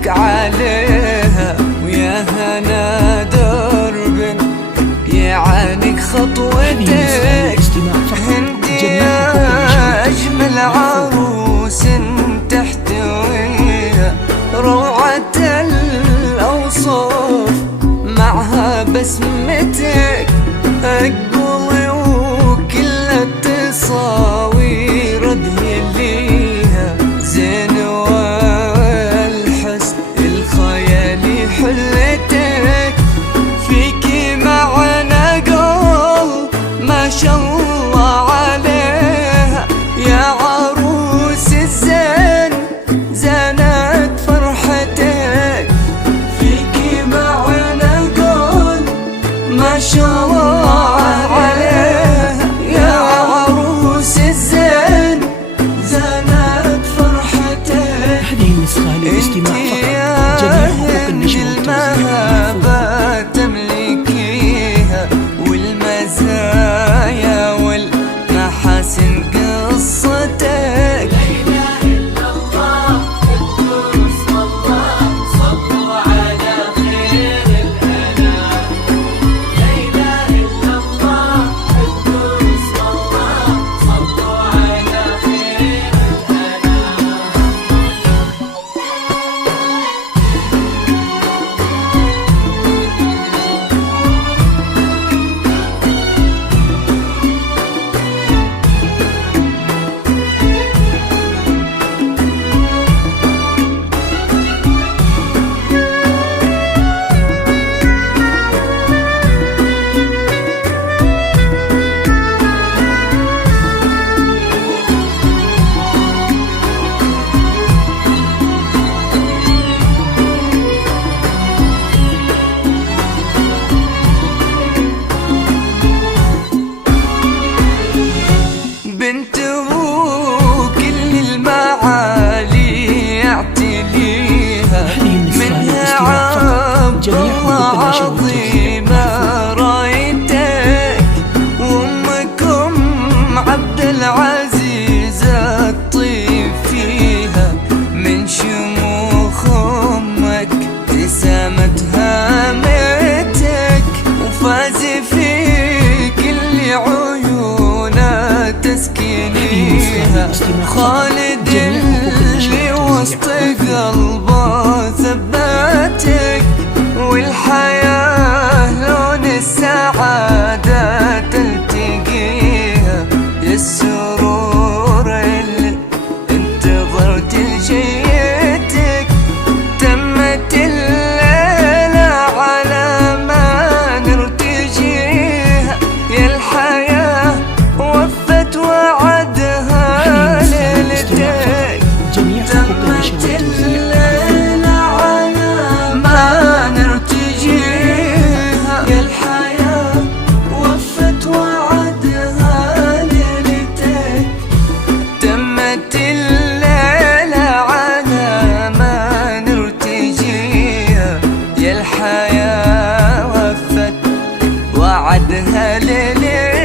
لك عليها، ويا هنا درب يعانق خطوتك. هندي يا أجمل عروس تحتويها روعة الأوصاف، معها بسمتك أقبل وكل التصاوير أذهليها زين والحسن الخيالي حلتك. فيكي معنى قول ما شاء الله عليها، يا عروس الزين زانت فرحتك. فيكي معنى قول ما شاء الله عليها، يا عروس الزين زانت فرحتك. هذه النسخة للاستماع فقط، جميع حقوق النشر والتوزيع تملكيها، والمزايا والمحاسن قصتك. لا إله إلا الله القدوس والله، صلوا على خير الأنام. لا إله إلا الله القدوس والله، صلوا على خير بنت وكل المعالي يعتليها، منها عبد الله عظيمة رايتك، وامكم عبد العزيز الطيب فيها. من شموخ امك ابتسامت هامتك، وفاز في كل عيونها تسكينيها. خالد اللي وسط قلبه ثباتك، والحياة لون السعادة تلتقيها. يا السرور اللي انتظرت لجيتك، تمت الليلة على ما نرتجيها. يا الحياة وفت وعدها ليلتك، تمت الليلة على ما نرتجيها. يا الحياة وفت وعدها ليلتك، تمت الليلة على ما نرتجيها. يا الحياة وفت وعدها ليلتك.